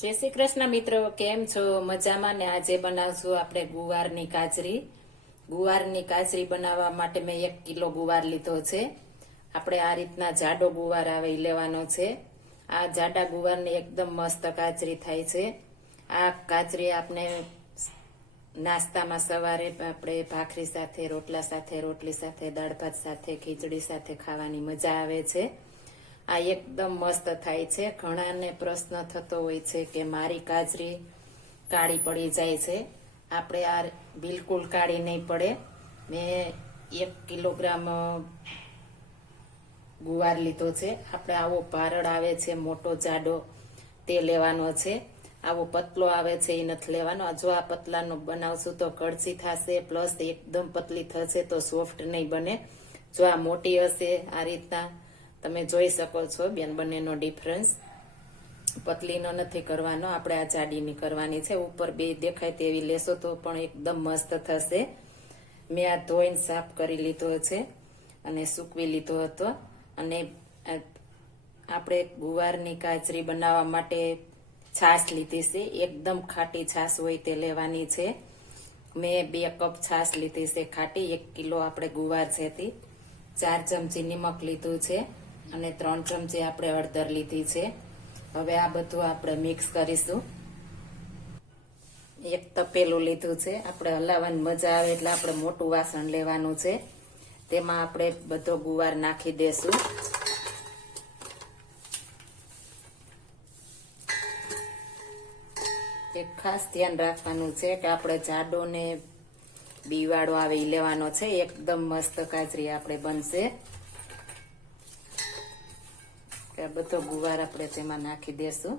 જય શ્રી કૃષ્ણ મિત્રો, કેમ છો? મજામાં ને આજે બનાવશું આપણે ગુવારની કાજરી. ગુવારની કાજરી બનાવવા માટે મેં એક કિલો ગુવાર લીધો છે. આપણે આ રીતના જાડો ગુવાર આવે લેવાનો છે. આ જાડા ગુવારની એકદમ મસ્ત કાજરી થાય છે. આ કાજરી આપણે નાસ્તામાં સવારે આપણે ભાખરી સાથે, રોટલા સાથે, રોટલી સાથે, દાળ ભાત સાથે, ખીચડી સાથે ખાવાની મજા આવે છે. આ એકદમ મસ્ત થાય છે. ઘણાને પ્રશ્ન થતો હોય છે કે મારી કાજરી કાળી પડી જાય છે. આપણે આ બિલકુલ કાળી નહીં પડે. મેં એક કિલોગ્રામ ગુવાર લીધો છે. આપણે આવો ભારળ આવે છે, મોટો જાડો, તે લેવાનો છે. આવો પતલો આવે છે, એ નથી લેવાનો. જો આ પતલાનો બનાવશું તો કડચી થશે, પ્લસ એકદમ પતલી થશે તો સોફ્ટ નહીં બને. જો આ મોટી હશે આ રીતના તમે જોઈ શકો છો બેન બંનેનો ડિફરન્સ પતલીનો નથી કરવાનો, આપણે આ જાડીની કરવાની છે. ઉપર બે દેખાય તેવી લેશો તો પણ એકદમ મસ્ત થશે. મેં આ ધોઈને સાફ કરી લીધો છે અને સૂકવી લીધો હતો. અને આપણે ગુવારની કાચરી બનાવવા માટે છાશ લીધી છે. એકદમ ખાટી છાશ હોય તે લેવાની છે. મેં બે કપ છાશ લીધી છે ખાટી. એક કિલો આપણે ગુવાર છે ચાર ચમચી નિમક લીધું છે. અને ત્રણ ચમચી આપણે હળદર લીધી છે. હવે આ બધું આપણે મિક્સ કરીશું. એક તપેલું લીધું છે. આપણે હલાવવાની મજા આવે એટલે આપણે મોટું વાસણ લેવાનું છે. તેમાં આપણે બધો ગુવાર નાખી દેશું. એક ખાસ ધ્યાન રાખવાનું છે કે આપણે જાડો ને બીવાડો આવે લેવાનો છે. એકદમ મસ્ત કાજરી આપણે બનશે. બધો ગુવાર આપણે તેમાં નાખી દેશું.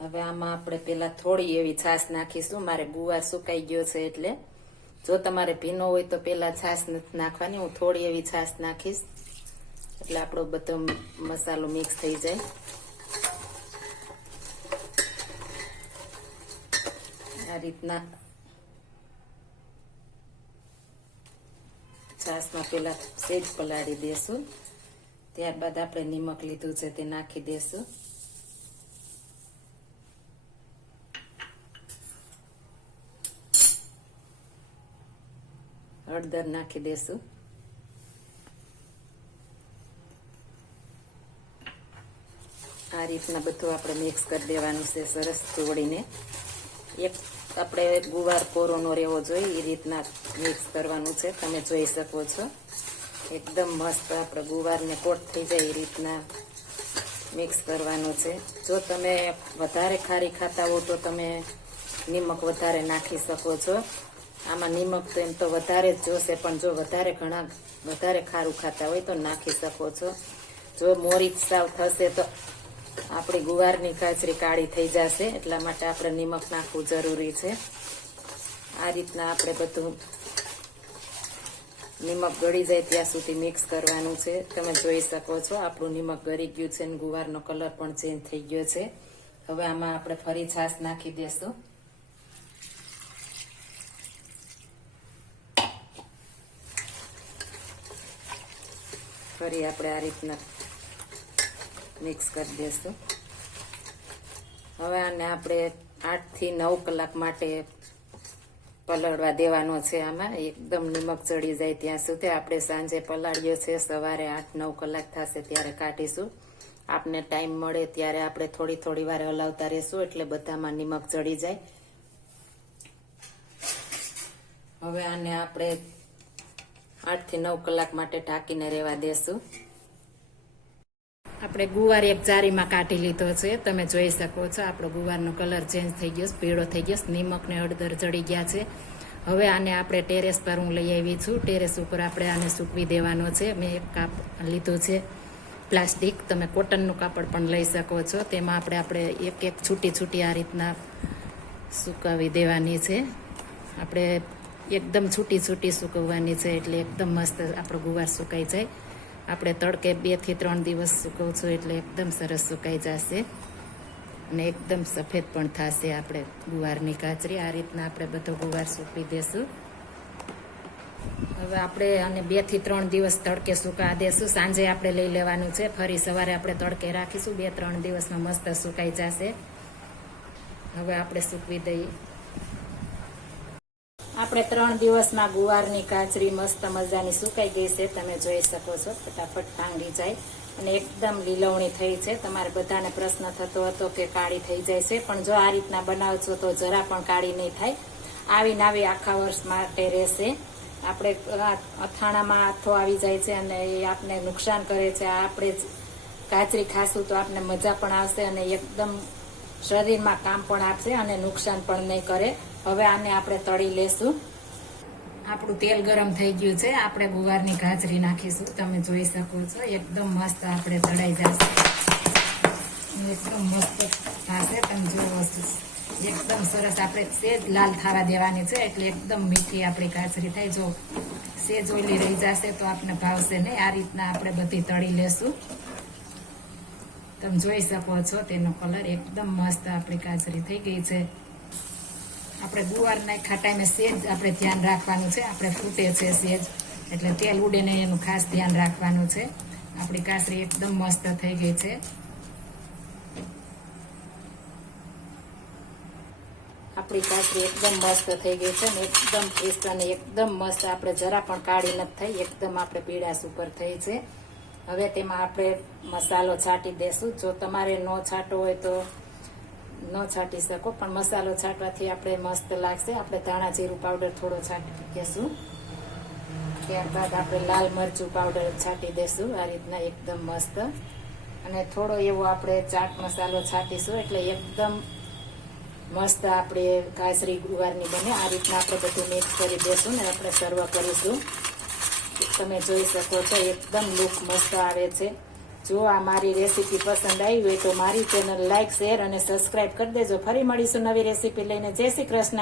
હવે આમાં આપણે પેલા થોડી એવી છાશ નાખીશું. મારે ગુવાર સુકાઈ ગયો છે એટલે. જો તમારે ભીનો હોય તો પેલા છાશ નથી નાખવાની. હું થોડી એવી છાશ નાખીશ. એટલે આપણો બધો મસાલો મિક્સ થઈ જાય. આ રીતના છાશમાં પેલા સેજ પલાળી દેશું. ત્યારબાદ આપણે નિમક લીધું છે તે નાખી દેશું. હળદર નાખી દેશું. આ રીતના બધું આપણે મિક્સ કરી દેવાનું છે સરસ ચોળીને. એક આપણે ગુવાર કોરોનો રહેવો જોઈએ એ રીતના મિક્સ કરવાનું છે, તમે જોઈ શકો છો. એકદમ મસ્ત આપણે ગુવારને કોટ થઈ જાય એ રીતના મિક્સ કરવાનું છે. જો તમે વધારે ખારી ખાતા હો તો તમે નિમક વધારે નાખી શકો છો. આમાં નિમક તો એમ તો વધારે જ જોશે, પણ જો વધારે ઘણા વધારે ખારું ખાતા હોય તો નાખી શકો છો. જો મોરી સાવ થશે તો આપણી ગુવારની કાચરી કાળી થઈ જશે, એટલા માટે આપણે નિમક નાખવું જરૂરી છે. આ રીતના આપણે બધું નિમક ગળી જાય ત્યાં સુધી મિક્સ કરવાનું છે. તમે જોઈ શકો છો, આપણું નિમક ગળી ગયું છે અને ગુવારનો કલર પણ ચેન્જ થઈ ગયો છે. હવે આમાં આપણે ફરી છાશ નાખી દેશું. ફરી આપણે આ રીતના મિક્સ કરી દઈશું હવે આને આપણે આઠથી નવ કલાક માટે પલળવા દેવાનો છે આમાં. એકદમ નિમક ચડી જાય ત્યાં સુધી. આપણે સાંજે પલાળ્યો છે, સવારે આઠ નવ કલાક થશે ત્યારે કાઢીશું. આપને ટાઈમ મળે ત્યારે આપણે થોડી થોડી વાર હલાવતા રહેશું એટલે બધામાં નિમક ચડી જાય. હવે આને આપણે આઠથી નવ કલાક માટે ઢાંકીને રહેવા દેશું. આપણે ગુવાર એક જારીમાં કાઢી લીધો છે. તમે જોઈ શકો છો, આપણો ગુવારનો કલર ચેન્જ થઈ ગયો પીળો થઈ ગયો નિમક ને હળદર ચડી ગયા છે. હવે આને આપણે ટેરેસ પર હું લઈ આવી છું. ટેરેસ ઉપર આપણે આને સૂકવી દેવાનો છે. મેં એક કાપ લીધું છે પ્લાસ્ટિક. તમે કોટનનું કાપડ પણ લઈ શકો છો. તેમાં આપણે આપણે એક એક છૂટી છૂટી આ રીતના સુકાવી દેવાની છે. આપણે એકદમ છૂટી છૂટી સુકવવાની છે એટલે એકદમ મસ્ત આપણો ગુવાર સુકાઈ જાય. આપણે તડકે બેથી ત્રણ દિવસ સુકવશું એટલે એકદમ સરસ સુકાઈ જશે. અને એકદમ સફેદ પણ થશે આપણે ગુવારની કાચરી આ રીતના આપણે બધો ગુવાર સૂકવી દેશું. હવે આપણે અને બેથી ત્રણ દિવસ તડકે સુકા દેશું. સાંજે આપણે લઈ લેવાનું છે. ફરી સવારે આપણે તડકે રાખીશું. બે, ત્રણ દિવસમાં મસ્ત સુકાઈ જશે. હવે આપણે સૂકવી દઈએ. આપણે ત્રણ દિવસમાં ગુવારની કાચરી મસ્ત મજાની સુકાઈ ગઈ છે, તમે જોઈ શકો છો, ફટાફટ ભાંગી જાય. અને એકદમ લીલવણી થઈ છે. તમારે બધાને પ્રશ્ન થતો હતો કે કાળી થઈ જાય છે, પણ જો આ રીતના બનાવશો તો જરા પણ કાળી નહીં થાય. આવી ને આવી આખા વર્ષ માટે રહેશે. આપણે અથાણામાં હાથો આવી જાય છે અને એ આપને નુકસાન કરે છે. આપણે કાચરી ખાશું તો આપને મજા પણ આવશે અને એકદમ શરીરમાં કામ પણ આપશે અને નુકસાન પણ નહીં કરે. હવે આને આપણે તળી લેશું. આપણું તેલ ગરમ થઈ ગયું છે. આપણે ગુવારની ગાજરી નાખીશું. તમે જોઈ શકો છો. એકદમ મસ્ત આપણે તળાઈ જશે. એકદમ મસ્ત થશે. તમે જોવો એકદમ સરસ. આપણે સેજ લાલ થવા દેવાની છે, એટલે એકદમ મીઠી આપણી ગાજરી થાય. જો સેજ ઓઈલી રહી જશે તો આપણે ભાવશે નહીં. આ રીતના આપણે બધી તળી લેશું. તમે જોઈ શકો છો, તેનો કલર એકદમ મસ્ત આપણી કાચરી થઈ ગઈ છે. આપણે ગુવાર ખાટાઈને સેજ આપણે ધ્યાન રાખવાનું છે, આપણે ફૂટે છે સેજ. એટલે તેલ ઉડે ને એનું ખાસ ધ્યાન રાખવાનું છે. આપણી કાસરી એકદમ મસ્ત થઈ ગઈ છે. આપણી કાસરી એકદમ મસ્ત થઈ ગઈ છે ને એકદમ ક્રિસ્પ અને એકદમ મસ્ત. આપણે જરા પણ કાળી નથી થઈ, એકદમ આપણે પીળાશ ઉપર થઈ છે. હવે તેમાં આપણે મસાલો છાંટી દેશું. જો તમારે ન છાંટવો હોય તો ન છાંટી શકો, પણ મસાલો છાંટવાથી આપણે મસ્ત લાગશે. આપણે ધાણા જીરું પાવડર થોડો છાંટી દેશું ત્યારબાદ આપણે લાલ મરચું પાવડર છાંટી દેશું. આ રીતના એકદમ મસ્ત. અને થોડો એવો આપણે ચાટ મસાલો છાંટીશું એટલે એકદમ મસ્ત આપણે કાસરી ગુવારની બને. આ રીતના આપણે બધું મિક્સ કરી દેશું ને આપણે સર્વ કરીશું. તમે જોઈ શકો છો, એકદમ લુક મસ્ત આવે છે. જો આ મારી રેસીપી પસંદ આવી હોય તો મારી ચેનલ લાઈક શેર અને સબસ્ક્રાઇબ કરી દેજો. ફરી મળીશું નવી રેસીપી લઈને. જય શ્રી કૃષ્ણ.